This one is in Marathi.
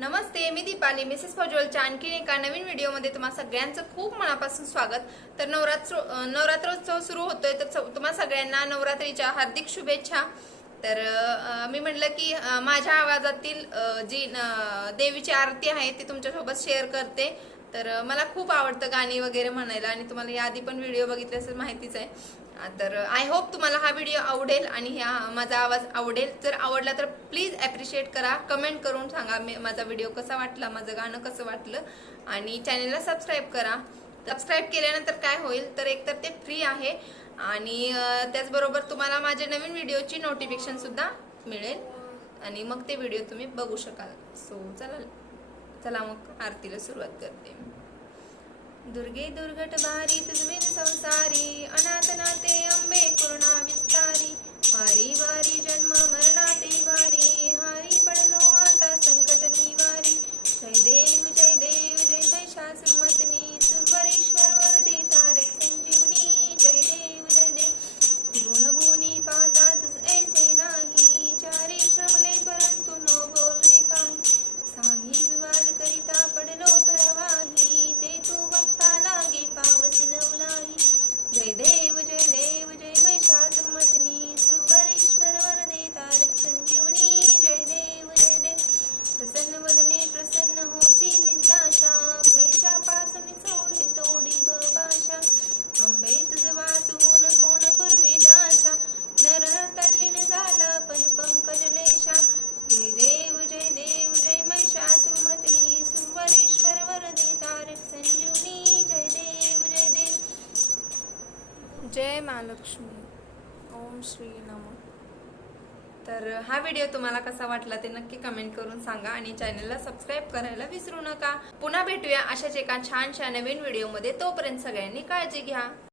नमस्ते मी दीपाली. मिसेस फज्वलच्या आणखीन एका नवीन व्हिडिओमध्ये तुम्हा सगळ्यांचं खूप मनापासून स्वागत. तर नवरात्र नवरात्रोत्सव सुरू होतोय तर तुम्हा सगळ्यांना नवरात्रीच्या हार्दिक शुभेच्छा. तर मी म्हटलं की माझ्या आवाजातील जी देवीची आरती आहे ती तुमच्यासोबत शेअर करते. तर मला खूप आवडतं गाणी वगैरे म्हणायला आणि तुम्हाला याआधी पण व्हिडिओ बघितले असेल माहितीच आहे. तर आय होप तुम्हाला हा व्हिडिओ आवडेल आणि ह्या माझा आवाज आवडेल. जर आवडला तर प्लीज ॲप्रिशिएट करा. कमेंट करून सांगा मी माझा व्हिडिओ कसा वाटला माझं गाणं कसं वाटलं आणि चॅनलला सबस्क्राईब करा. सबस्क्राईब केल्यानंतर काय होईल? तर एकतर ते फ्री आहे आणि त्याचबरोबर तुम्हाला माझ्या नवीन व्हिडिओची नोटिफिकेशनसुद्धा मिळेल आणि मग ते व्हिडिओ तुम्ही बघू शकाल. सो चला. चला मग आरतीला सुरुवात करते. दुर्गे दुर्घट बारी तुझविन संसारी जय महालक्ष्मी. ओम श्री नम. तर हा व्हिडिओ तुम्हाला कसा वाटला ते नक्की कमेंट करून सांगा आणि चॅनलला सबस्क्राईब करायला विसरू नका. पुन्हा भेटूया अशाच एका छानशा नवीन व्हिडिओमध्ये. तोपर्यंत सगळ्यांनी काळजी घ्या.